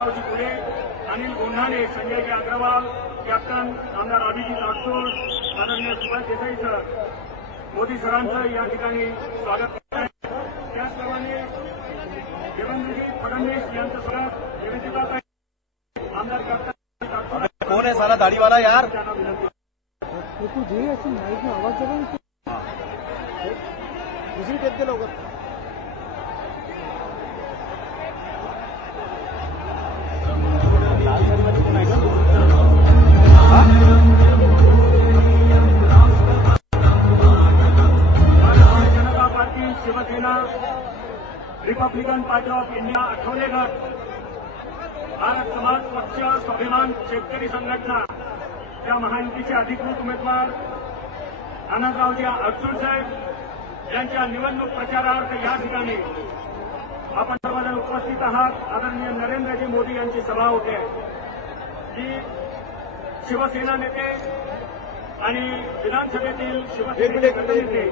पुढे अनिल गोंढाणे, संजय अग्रवाल, कॅप्टन आमदार अभिजित राठोड, आदरणीय सुभाष देसाई सर, मोदी सरांचं या ठिकाणी स्वागत करत आहे. त्याचप्रमाणे देवेंद्रजी फडणवीस यांचं स्वागत निवेदिता आमदार कॅप्टन राठोड. कौन है सारा दाढ़ी वाला यार? आवाज दुसरी टेप के लवकर. Janata Party, Shivsena, Republican Party of India, Athawale गट, भारत समाज पक्ष, स्वाभिमान शेतकरी संघटना या महायुतीचे अधिकृत उमेदवार आनंदरावजी अडसूळ साहेब यांच्या निवडणूक प्रचारार्थ या ठिकाणी आपण सर्वजण उपस्थित आहात. आदरणीय नरेंद्रजी मोदी यांची सभा होते. जी शिवसेना नेते आणि विधानसभेतील शिवसेनेचे गटनेते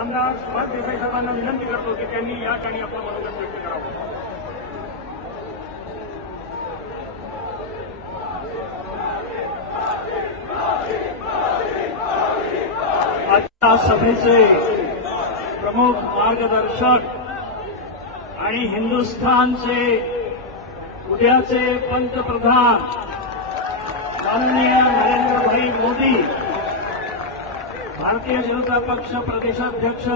आमदार सुभाष देसाई साहेबांना विनंती करतो की त्यांनी या ठिकाणी आपलं मनोगत व्यक्त करावं. आजच्या सभेचे प्रमुख मार्गदर्शक आणि हिंदुस्थानचे उद्याचे पंतप्रधान माननीय नरेंद्रभाई मोदी, भारतीय जनता पक्ष प्रदेशाध्यक्ष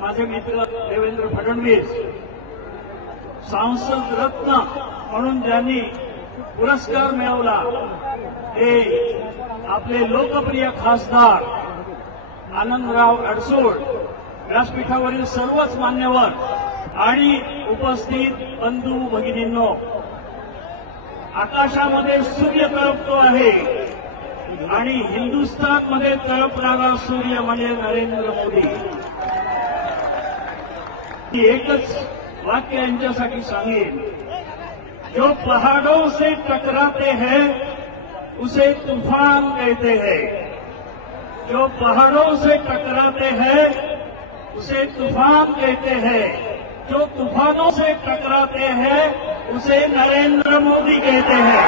माझे मित्र देवेंद्र फडणवीस, सांसद रत्न म्हणून ज्यांनी पुरस्कार मिळवला ते आपले लोकप्रिय खासदार आनंदराव अडसूळ, व्यासपीठावरील सर्वच मान्यवर आणि उपस्थित बंधू भगिनींनो, आकाशामध्ये सूर्य तळपतो आहे आणि हिंदुस्थानमध्ये तळपणारा सूर्य म्हणजे नरेंद्र मोदी. एकच वाक्य यांच्यासाठी सांगेन, जो पहाड़ों से टकराते हैं उसे तूफान कहते हैं. जो पहाड़ों से टकराते हैं उसे तूफान कहते हैं. जो तूफानों से टकराते हैं उसे नरेंद्र मोदी कहते हैं.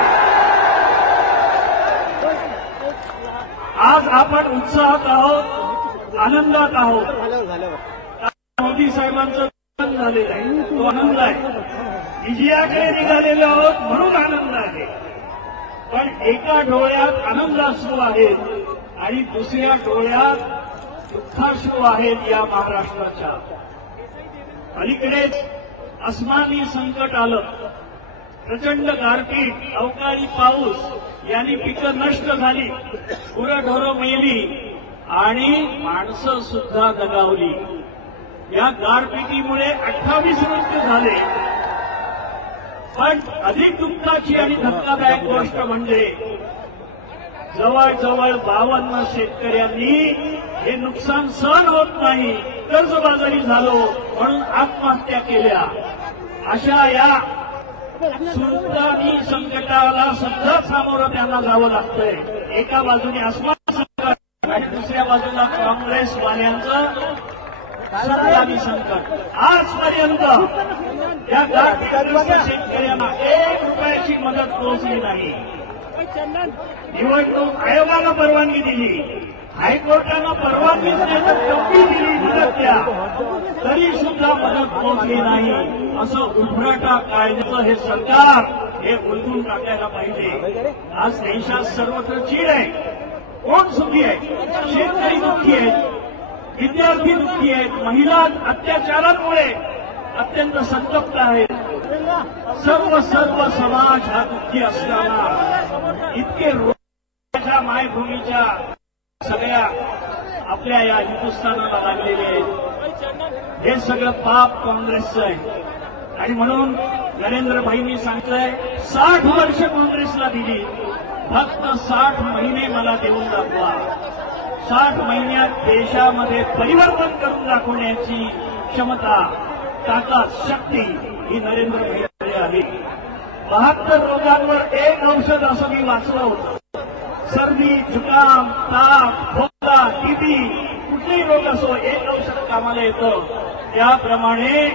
आज आपण उत्साहात आहोत, आनंदात आहोत. मोदी साहेबांचं आनंद झालेलं आहे, तो आनंद आहे. विजयाकडे निघालेलो आहोत म्हणून आनंद आहे. पण एका डोळ्यात आनंदाश्रू आहेत आणि दुसऱ्या डोळ्यात दुःखाश्रू आहेत या महाराष्ट्राच्या. अलीकडेच अस्मानी संकट आलं, प्रचंड गारपीट, अवकाळी पाऊस यांनी पिकं नष्ट झाली, गुरंढोरं मेली आणि माणसं सुद्धा दगावली. या गारपिटीमुळे 28 मृत्यू झाले. पण अधिक दुःखाची आणि धक्कादायक गोष्ट म्हणजे जवळजवळ 52 शेतकऱ्यांनी हे नुकसान सहन होत नाही, कर्जबाजारी झालो म्हणून आत्महत्या केल्या. अशा या सुनामी संकटाला सुद्धा सामोरं त्यांना जावं लागतंय. एका बाजूने अस्मानी संकट आणि दुसऱ्या बाजूला काँग्रेसवाल्यांचं सुनामी संकट. आजपर्यंत या गारपीटग्रस्त शेतकऱ्यांना 1 रुपयाची मदत पोहोचली नाही. निवडणूक आयोगानं परवानगी दिली, हायकोर्टानं परवानगी दिली, मदत द्या, तरी सुद्धा मदत पोहोचली नाही. असं उलभराटा कायद्याचं हे सरकार हे उलटून टाकायला पाहिजे. आज देशात सर्वत्र चीड आहे. कोण सुखी आहे? शेतकरी दुःखी आहेत, विद्यार्थी दुःखी आहेत, महिला अत्याचारांमुळे अत्यंत संतप्त आहेत. सर्व समाज हा दुःखी असताना इतके रोजच्या मायभूमीच्या सगळ्या आपल्या या हिंदुस्थानाला लागलेले आहेत. हे सगळं पाप काँग्रेसचं आहे. आणि म्हणून नरेंद्रभाईंनी सांगितलंय 60 वर्ष काँग्रेसला दिली, फक्त 60 महिने मला देऊन दाखवा. 60 महिन्यात देशामध्ये परिवर्तन करून दाखवण्याची क्षमता, ताकद, शक्ती ही नरेंद्रभाईंकडे आहे. 72 रोगांवर एक औषध असं मी वाचलं होतं. सर्दी, जुकाम, ताप, खोकला, टीबी, कुठलेही रोग असो एक औषध कामाला येतं. त्याप्रमाणे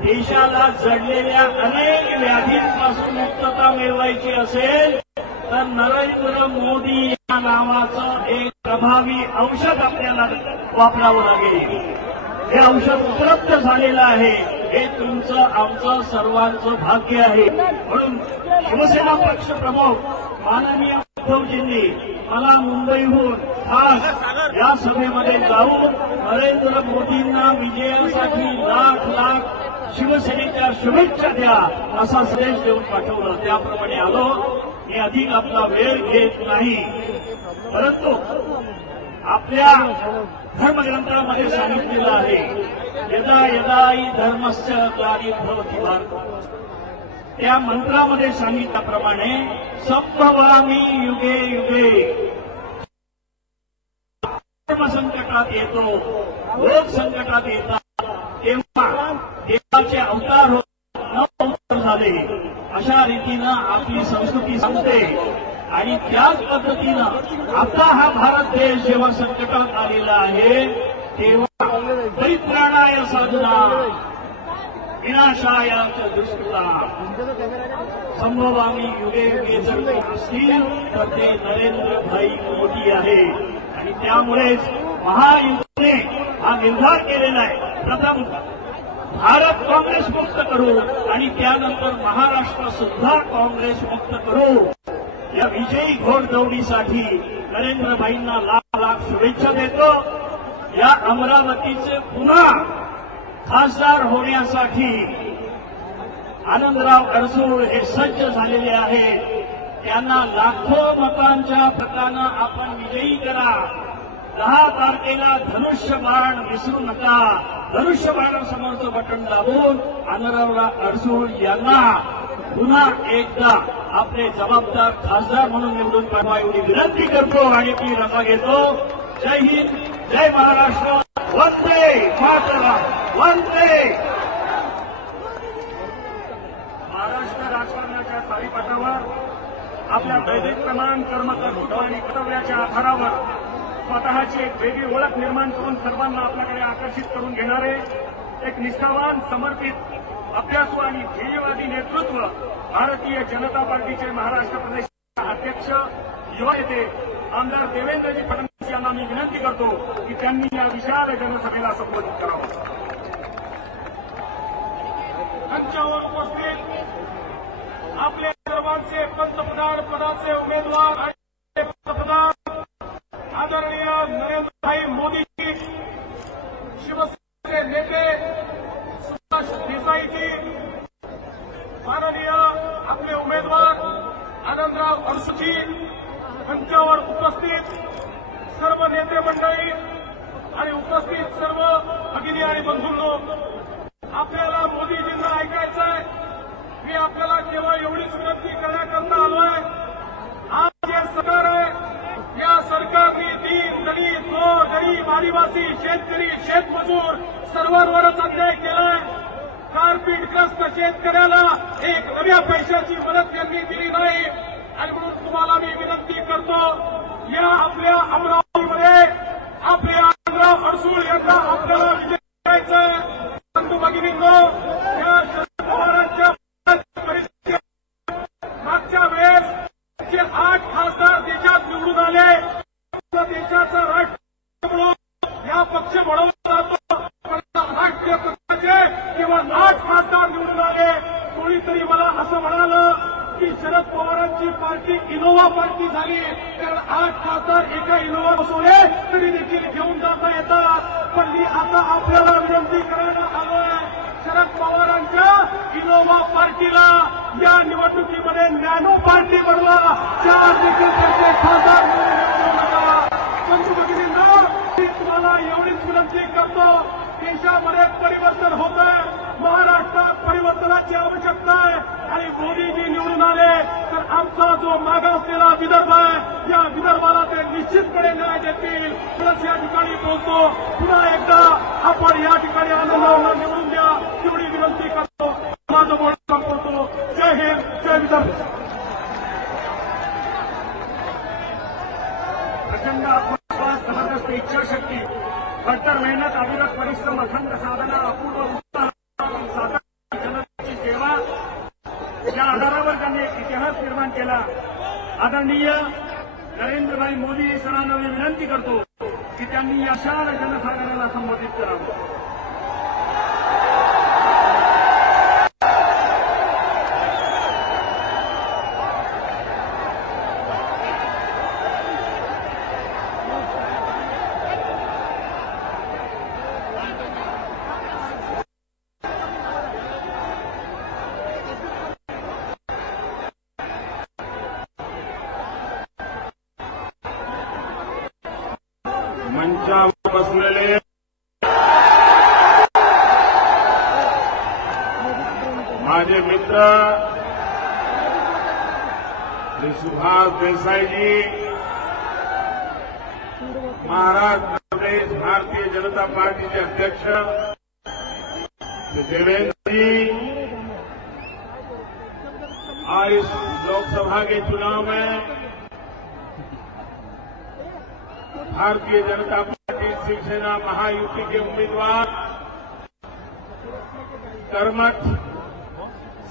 देशाला जडलेल्या अनेक व्याधींपासून मुक्तता मिळवायची असेल तर नरेंद्र मोदी या नावाचं एक प्रभावी औषध आपल्याला वापरावं लागेल. हे औषध उपलब्ध झालेलं आहे. हे तुमचं आमचं सर्वांचं भाग्य आहे. म्हणून शिवसेना पक्ष प्रमुख माननीय उद्धवजींनी मला मुंबईहून खास या सभेमध्ये जाऊन नरेंद्र मोदींना विजयासाठी लाख लाख शिवसेनेच्या शुभेच्छा द्या असा संदेश देऊन पाठवलं. त्याप्रमाणे आलो. मी अधिक आपला वेळ घेत नाही, परंतु आपल्या धर्मग्रंथामध्ये सांगितलेलं आहे यदा यदा हि धर्मस्य ग्लानिर्भवति भारत. त्या मंत्रामध्ये सांगितल्याप्रमाणे संभवामी युगे युगे. धर्म संकटात येतो, लोक संकटात येतात तेव्हा देवाचे अवतार होत अवतार झाले अशा रीतीनं आपली संस्कृती सांगते. आणि त्याच पद्धतीनं आता हा भारत देश जेव्हा संकटात आलेला आहे तेव्हा परित्राणाय साधना विनाशाय च दुष्कृता संभवामी युगे युगे जर असतील तर ते नरेंद्र भाई मोदी आहे. आणि त्यामुळेच महायुतीने हा निर्धार केलेला आहे प्रथम भारत काँग्रेस मुक्त करू आणि त्यानंतर महाराष्ट्र सुद्धा काँग्रेस मुक्त करू. या विजयी घोडदौडीसाठी नरेंद्रभाईंना लाख लाख शुभेच्छा देतो. या अमरावतीचे पुन्हा खासदार होण्यासाठी आनंदराव अडसूळ हे सज्ज झालेले आहेत. त्यांना लाखो मतांच्या फरकानं आपण विजयी करा. 10 तारखेला धनुष्यबाण विसरू नका. धनुष्यबाणासमोरचं बटन दाबून आनंदराव अडसूळ यांना पुन्हा एकदा आपले जबाबदार खासदार म्हणून निवडून पाठवा एवढी विनंती करतो आणि ती रजा घेतो. जय हिंद, जय महाराष्ट्र, वंदे मातरम, वंदे. महाराष्ट्र राजकारणाच्या सारीपाटावर आपल्या दैदिप्यमान कर्तृत्व आणि कर्तव्याच्या आधारावर स्वतःची एक वेगळी ओळख निर्माण करून सर्वांना आपल्याकडे आकर्षित करून घेणारे एक निष्ठावान, समर्पित, अभ्यासू आणि ध्येयवादी नेतृत्व भारतीय जनता पार्टीचे महाराष्ट्र प्रदेशाचे अध्यक्ष युवा नेते आमदार देवेंद्रजी फडणवीस यांना मी विनंती करतो की त्यांनी या विशाल जनसभेला संबोधित करावं. मंचावर उपस्थित आपले सर्वांचे पंतप्रधान पदाचे उमेदवार आणि पंतप्रधान आदरणीय नरेंद्रभाई मोदीजी, शिवसेनेचे नेते सुभाष देसाईजी, माननीय आपले उमेदवार आनंदराव अडसूळजी, मंचावर उपस्थित सर्व नेते मंडळी आणि उपस्थित सर्व भगिनी आणि बंधूंनो, आपल्याला मोदीजींना ऐकायचंय. मी आपल्याला केवळ एवढीच विनंती करण्याकरता आलोय. आज जे सरकार आहे या सरकारने दीन, दलित, गोर, गरीब, आदिवासी, शेतकरी, शेतमजूर सर्वांवरच अन्याय केलाय. गारपीटग्रस्त शेतकऱ्याला एक नव्या पैशाची मदत त्यांनी दिली नाही. आणि म्हणून तुम्हाला मी विनंती करतो, या आपल्या अमरावतीमध्ये आपल्या आनंदराव अडसूळ यांना आपल्याला विजय करायचाय. बंधू भगिनींनो, या शरद पवारांच्या परिस्थितीत मागच्या वेळेस जे 8 खासदार देशात निवडून आले, देशाचा राष्ट्र म्हणून या पक्ष म्हणवला जातो, राष्ट्रीय पक्षाचे केवळ 8 खासदार निवडून आले. कोणीतरी मला असं म्हणालं की शरद पवारांची पार्टी इनोव्हा पार्टी झाली, कारण 8 खासदार एका इनोव्हा बसवले तरी देखील घेऊन जाता येतात. पण मी आता आपल्याला विनंती करायला आलोय, शरद पवारांच्या इनोव्हा पार्टीला या निवडणुकीमध्ये नॅनो पार्टी बनवा. त्या देखील त्याचे खासदार निवडू नका. बंधू भगिनींनो, मी तुम्हाला एवढीच विनंती करतो, देशामध्ये परिवर्तन होत आहे, महाराष्ट्रात परिवर्तनाची आवश्यकता आहे. आणि मोदीजी निवडून आले तर आमचा जो मागासलेला विदर्भ आहे या विदर्भाला ते निश्चितपणे न्याय देतील. प्लस या ठिकाणी बोलतो, पुन्हा एकदा आपण या ठिकाणी आनंदाला निवडून द्या एवढी विनंती करतो. माझं बोलणं संपवतो. जय हिंद, जय विदर्भ. प्रचंड आत्मविश्वास, जबरदस्त इच्छाशक्ती, कट्टर मेहनत, अविरत परिश्रम, अखंड साधना, अपूर्व उत्साह, सातत्य त्या आधारावर त्यांनी एक इतिहास निर्माण केला. आदरणीय नरेंद्रभाई मोदी सरांना मी विनंती करतो की त्यांनी या विशाल जनसागराला संबोधित करावं. मंचावर बसलेले माझे मित्र श्री सुभाष देसाईजी, महाराष्ट्र प्रदेश भारतीय जनता पार्टी के अध्यक्ष श्री देवेंद्र जी, और इस लोकसभा के चुनाव में भारतीय जनता पार्टी शिवसेना महायुति के उम्मीदवार कर्मठ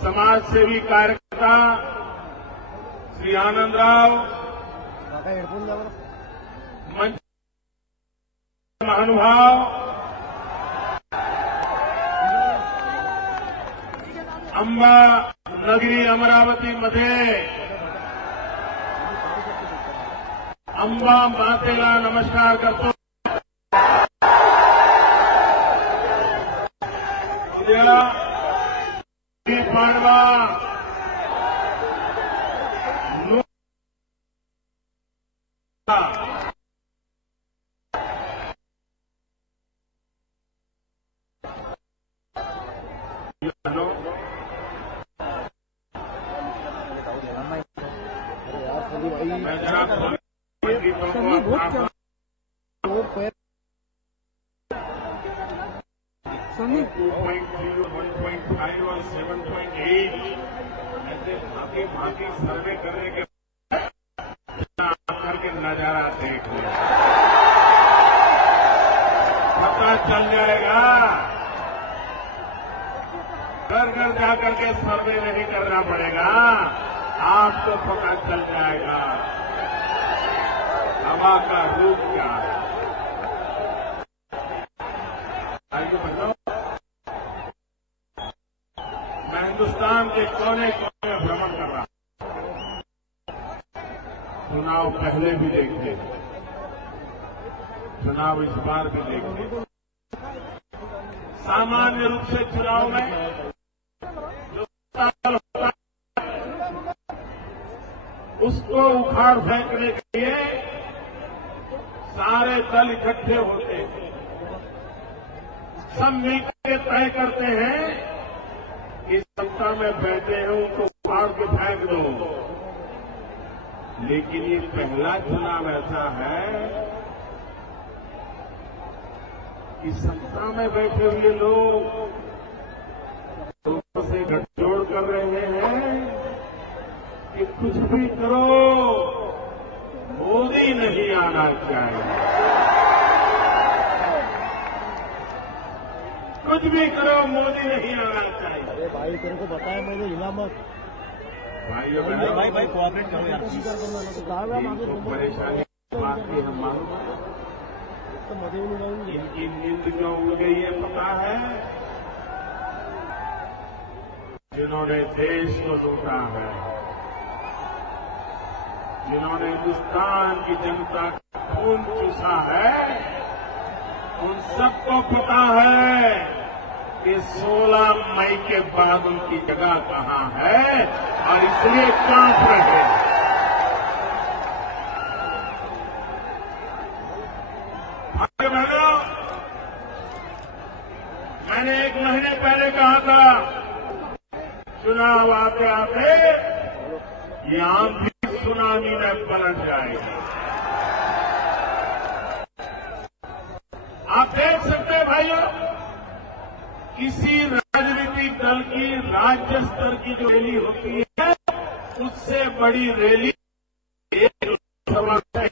समाजसेवी कार्यकर्ता श्री आनंदराव, मंच महानुभाव, अंबा नगरी अमरावतीमध्ये अंबा मातेला नमस्कार करतो. उद्या पाडवा मैं जरा Sony 2.0, 1.5 और 7.8 ऐसे भांति सर्वे करने के आकर के नजारा देख ले, पता चल जाएगा. घर घर जाकर के सर्वे नहीं करना पड़ेगा, आपको पता चल जाएगा हवा का रूप क्या है. मैं हिंदुस्तान के कोने कोने में भ्रमण कर रहा हूं. चुनाव पहले भी देखे, चुनाव इस बार भी देखे. सामान्य रूप से चुनाव में जो होता है उसको उखाड़ फेंकने के लिए सारे दल इकट्ठे होते हैं, सब मिलकर तय करते हैं कि सत्ता में बैठे हैं उनको उखाड़ के फेंक दो. लेकिन ये पहला चुनाव ऐसा है कि सत्ता में बैठे हुए लोग लोगों से गठजोड़ कर रहे हैं कि कुछ भी करो मोदी नहीं आना चाहिए, कुछ भी करो मोदी नहीं आना चाहिए. अरे भाई तेरे को बताया मैंने, हिला मत. भाइयों भाई कोऑपरेट करो यार. परेशानी बात की हम मालूम है. इनकी नींद क्यों उड़ गई है पता है? जिन्होंने देश को लूटा है, जिन्होंने हिंदुस्तान की जनता का खून चूसा है, उन सबको पता है कि 16 मई के बाद उनकी जगह कहां है और इसलिए कांप रहे हैं. भाई बहनों, मैंने 1 महीने पहले कहा था चुनाव आते आते ये आंधी सुनामी में पलट जाएगी. आप देख सकते हैं भाइयों, किसी राजनीतिक दल की राज्य स्तर की जो रैली होती है उससे बड़ी रैली एक लोकसभा है.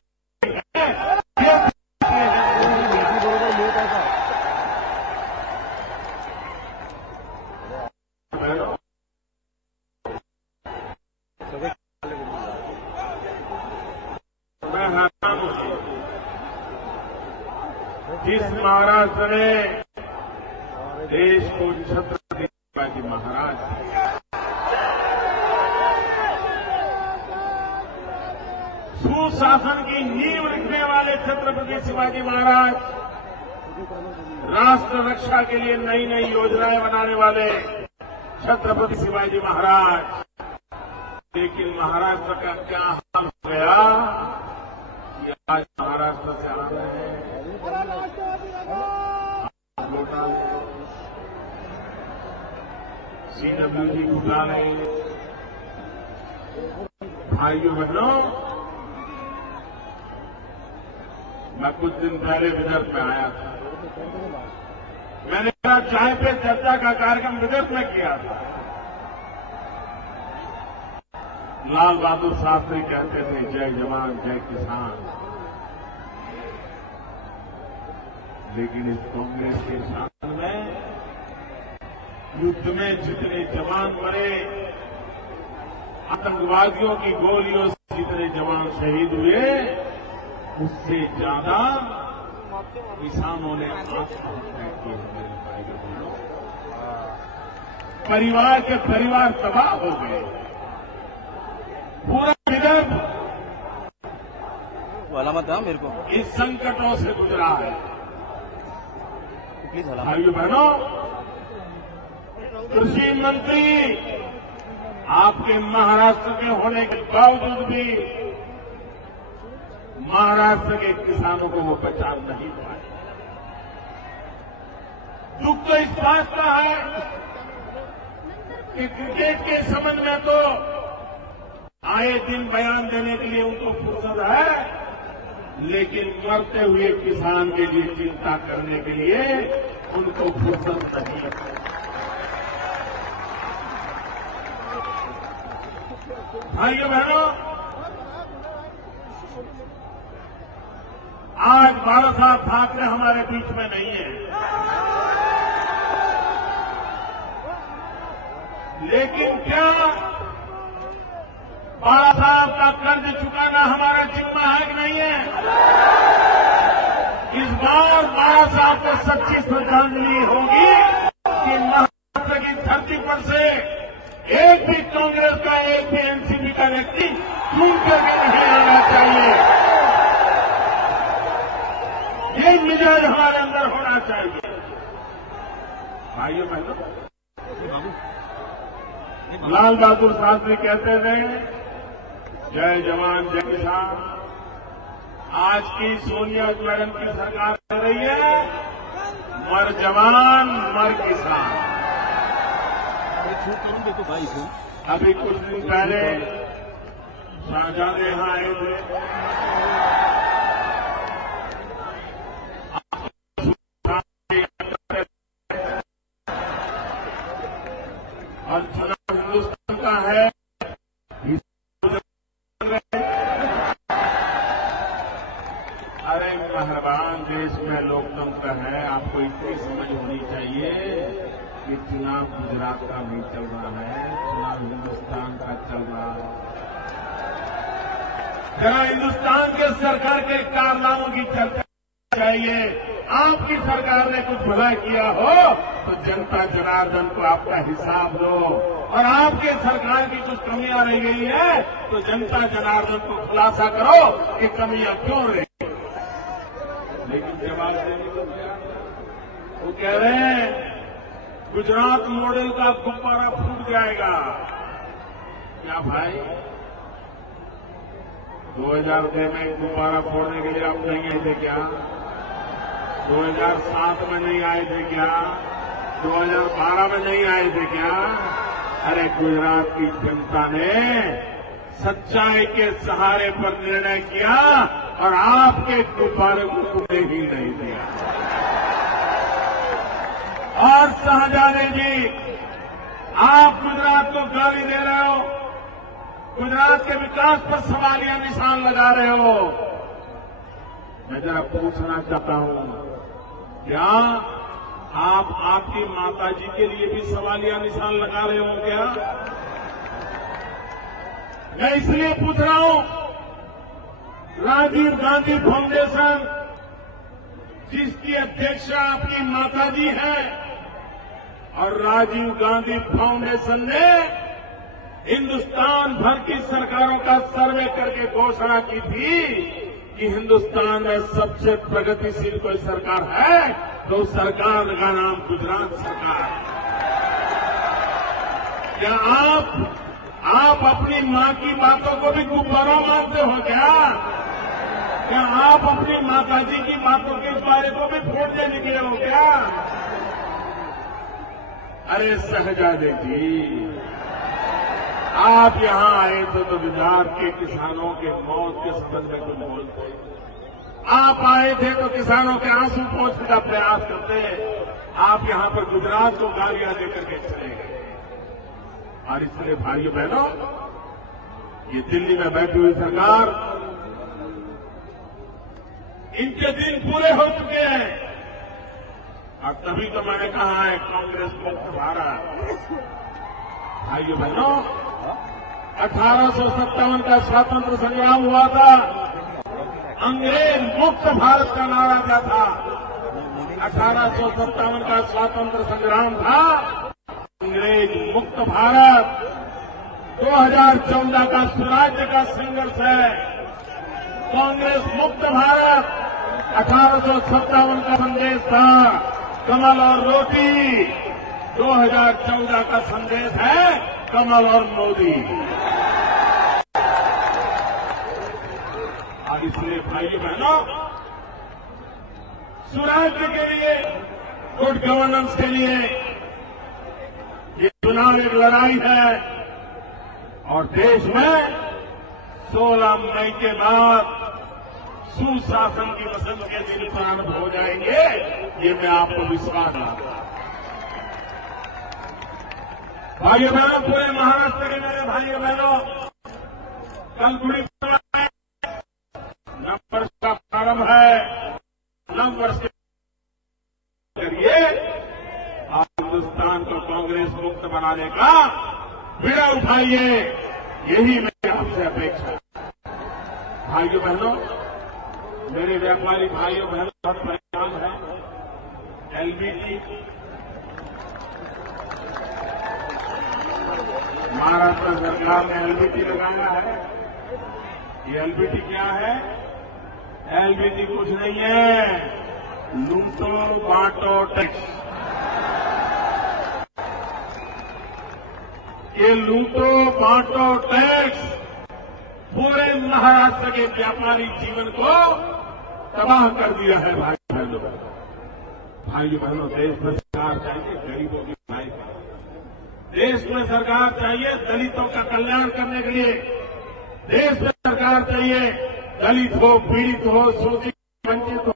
मैं हैरान हूं जिस महाराष्ट्र ने देश को छत्रपति शिवाजी महाराज सुशासन की नींव रखने वाले छत्रपति शिवाजी महाराज, राष्ट्र रक्षा के लिए नई नई योजनाएं बनाने वाले छत्रपति शिवाजी महाराज, लेकिन महाराष्ट्र का क्या हाल हो गया कि आज महाराष्ट्र से आ रहे हैं CWD घोटाले। भाइयों बहनों, मैं कुछ दिन पहले विदर्भ में आया था। मैंने चाय पे चर्चा का कार्यक्रम विदर्भ में किया था। लाल बहादुर शास्त्री कहते थे जय जवान जय किसान, लेकिन इस कांग्रेस के शासन में युद्ध में जितने जवान मरे, आतंकवादियों की गोलियों से जितने जवान शहीद हुए, उससे ज्यादा किसानों ने आत्महत्या की। मेरे भाइयों बहनों, परिवार के परिवार तबाह हो गए। पूरा विदर्भ वाला मत था मेरे को इस संकटों से गुजरा है। प्लीज हला। भाइयों बहनों, कृषि मंत्री आपके महाराष्ट्र के होने के बावजूद भी महाराष्ट्र के किसानों को वो बचा नहीं पाए। दुख तो इस बात का है कि क्रिकेट के संबंध में तो आए दिन बयान देने के लिए उनको फुर्सत है, लेकिन मरते हुए किसान के लिए चिंता करने के लिए उनको फुर्सत नहीं है। भाइयों बहनों, आज बाला साहब ठाकरे हमारे बीच में नहीं है, लेकिन क्या बाला साहब का कर्ज चुकाना हमारा जिम्मा है कि नहीं है? इस बार बाला साहब को सच्ची श्रद्धांजलि होगी कि महाराष्ट्र की धरती पर से एक भी कांग्रेस का, एक भी एनसीपी का व्यक्ति चून करके नहीं आना चाहिए। ये मिजाज हमारे अंदर होना चाहिए। भाइयों बहनों, लाल बहादुर शास्त्री कहते थे जय जवान जय किसान। आज की सोनिया मैडम की सरकार कर रही है मर जवान मर किसान। तो भाई को अभी कुछ दिन पहले शाहजहां यहां आए थे। और चुनाव हिंदुस्तान का है, अरे मेहरबान, देश में लोकतंत्र है, आपको इतनी समझ होनी चाहिए कि चुनाव गुजरात का नहीं चल रहा है, चुनाव हिंदुस्तान का चल रहा है। जहां हिंदुस्तान के सरकार के कारनामों की चर्चा चाहिए। आपकी सरकार ने कुछ भला किया हो तो जनता जनार्दन को आपका हिसाब दो, और आपके सरकार की कुछ कमियां रह गई है तो जनता जनार्दन को खुलासा करो कि कमियां क्यों रही। लेकिन जवाब देने को तैयार नहीं। वो कह रहे हैं गुजरात मॉडल का गुब्बारा फूट जाएगा। क्या भाई, 2006 में गुब्बारा फोड़ने के लिए आप नहीं आए थे क्या? 2007 में नहीं आए थे क्या? 2012 में नहीं आए थे क्या? अरे गुजरात की जनता ने सच्चाई के सहारे पर निर्णय किया और आपके गुब्बारे को टूटने ही नहीं दिया। और शाहजहां जी, आप गुजरात को गाली दे रहे हो, गुजरात के विकास पर सवालिया निशान लगा रहे हो। मैं जरा पूछना चाहता हूं, क्या आप आपकी माताजी के लिए भी सवालिया निशान लगा रहे हो क्या? मैं इसलिए पूछ रहा हूं, राजीव गांधी फाउंडेशन जिसकी अध्यक्षा आपकी माताजी है, और राजीव गांधी फाउंडेशन ने हिंदुस्तान भर की सरकारों का सर्वे करके घोषणा की थी कि हिंदुस्तान में सबसे प्रगतिशील कोई सरकार है तो उस सरकार का नाम गुजरात सरकार है। क्या आप अपनी मां की बातों को भी गुब्बारों मानते हो क्या आप अपनी माताजी की बातों के बारे को भी फोड़ दे निकले हो क्या? अरे शहजादे जी, आप यहां आए थे तो गुजरात के किसानों के मौत के संबंध में कुछ बोलते, आप आए थे तो किसानों के आंसू पोंछने का प्रयास करते, आप यहां पर गुजरात को गालियां देकर के चले गए। और इसलिए भाइयों बहनों, ये दिल्ली में बैठी हुई सरकार, इनके दिन पूरे हो चुके हैं, और तभी तो मैंने कहा है कांग्रेस मुक्त भारत। भाइयों बहनों, 1857 का स्वातंत्र संग्राम हुआ था, अंग्रेज मुक्त भारत का नारा दिया था। 1857 का स्वातंत्र संग्राम था, अंग्रेज मुक्त भारत। 2014 का स्वराज्य का संघर्ष है, कांग्रेस मुक्त भारत। 1857 का संदेश था कमल और रोटी, 2014 का संदेश है कमल और मोदी। और इसलिए भाइयों बहनों, स्वराज्य के लिए, गुड गवर्नेंस के लिए ये चुनाव एक लड़ाई है, और देश में 16 मई के बाद सुशासन की वसंत के दिन प्रारंभ हो जाएंगे, ये मैं आपको विश्वास दिलाता हूं। भाइयों बहनों, पूरे महाराष्ट्र के मेरे भाइयों बहनों, कल गुड़ी पड़वा है, नववर्ष का प्रारंभ है। नववर्ष के जरिए आप हिंदुस्तान को कांग्रेस मुक्त बनाने का बीड़ा उठाइए, यही मेरी आपसे अपेक्षा है। भाइयों बहनों, मेरे व्यापारी भाइयों बहनों बहुत परेशान हैं। एलबीटी, महाराष्ट्र सरकार ने एलबीटी लगाया है। ये एलबीटी क्या है? एलबीटी कुछ नहीं है, लूटो बांटो टैक्स। ये लूटो बांटो टैक्स पूरे महाराष्ट्र के व्यापारी जीवन को तबाह कर दिया है। भाइयों बहनों, देश में सरकार चाहिए गरीबों की भलाई, देश में सरकार चाहिए दलितों का कल्याण करने के लिए, देश में सरकार चाहिए दलित हो, पीड़ित हो, शोषित वंचित हो,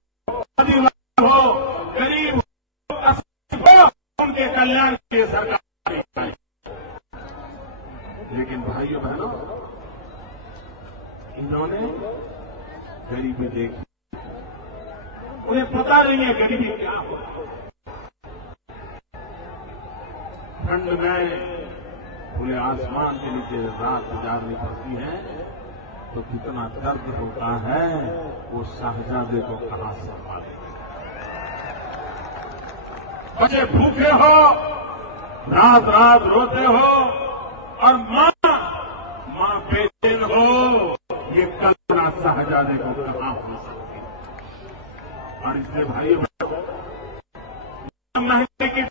आदिवासी हो, गरीब हो, असहाय हो, उनके कल्याण के लिए सरकार चाहिए। लेकिन भाइयों बहनों, इन्होंने गरीबी देखी, उन्हें पता नहीं है गरीबी क्या हो। ठंड में खुले आसमान के नीचे रात गुजारनी पड़ती है तो कितना दर्द होता है, वो शाहजादे को कहां संभाले। बच्चे भूखे हो, रात रात रोते हो, और मां बेचैन हो, ये कल्पना शाहजादे को कहां हो सकती है। और इसलिए भाइयों, महंगाई की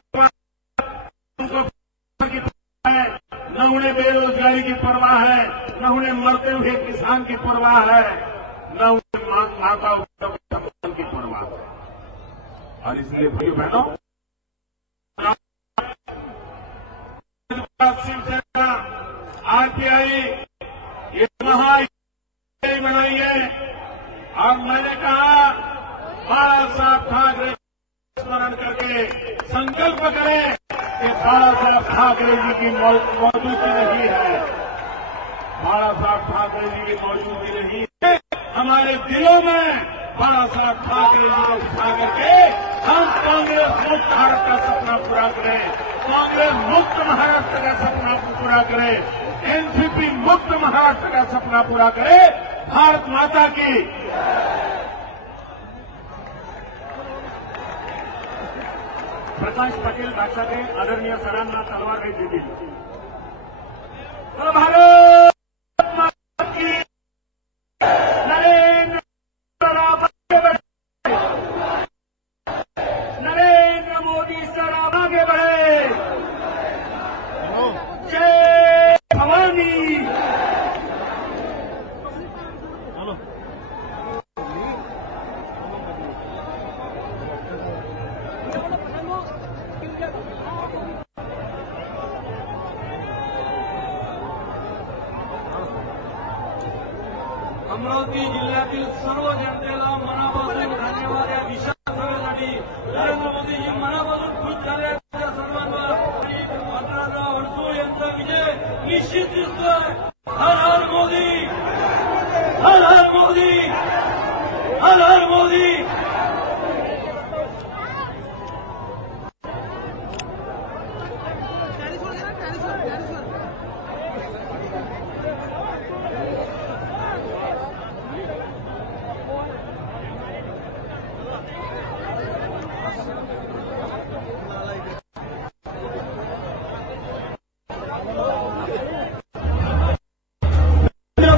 न उन्हें बेरोजगारी की परवाह है, न उन्हें मरते हुए किसान की परवाह है, न उन्हें माताओं की परवाह है। और इसलिए भाइयों बहनों, शिवसेना आरपीआई ये महायुति बनाई है, और मैंने कहा बाला साहब ठाकरे स्मरण करके संकल्प करें कि बाला साहब ठाकरे जी की मौजूदगी नहीं है, बाला साहब ठाकरे जी की मौजूदगी नहीं है, हमारे दिलों में बाला साहब ठाकरे जी को बिठा करके हम कांग्रेस मुक्त भारत का सपना पूरा करें, कांग्रेस मुक्त महाराष्ट्र का सपना पूरा करें, एनसीपी मुक्त महाराष्ट्र राष्ट्र का सपना पूरा करे। भारत माता की। प्रकाश पाटील भाषाचे आदरणीय सरांना तलवार भेट देतील. भारत माता की. नरेंद्र नरेंद्र मोदी सर आगे बढ़े. जय भवानी. अमरावती जिल्ह्यातील सर्व जनतेला मनापासून धन्यवाद. या विशाल सभेसाठी नरेंद्र मोदीजी मनापासून खुश झाले. त्या सर्वांवर पंतप्रधान अडसूळ यांचा विजय निश्चित दिसतोय. हर हर मोदी, हर हर मोदी, हर हर मोदी.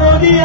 मोदी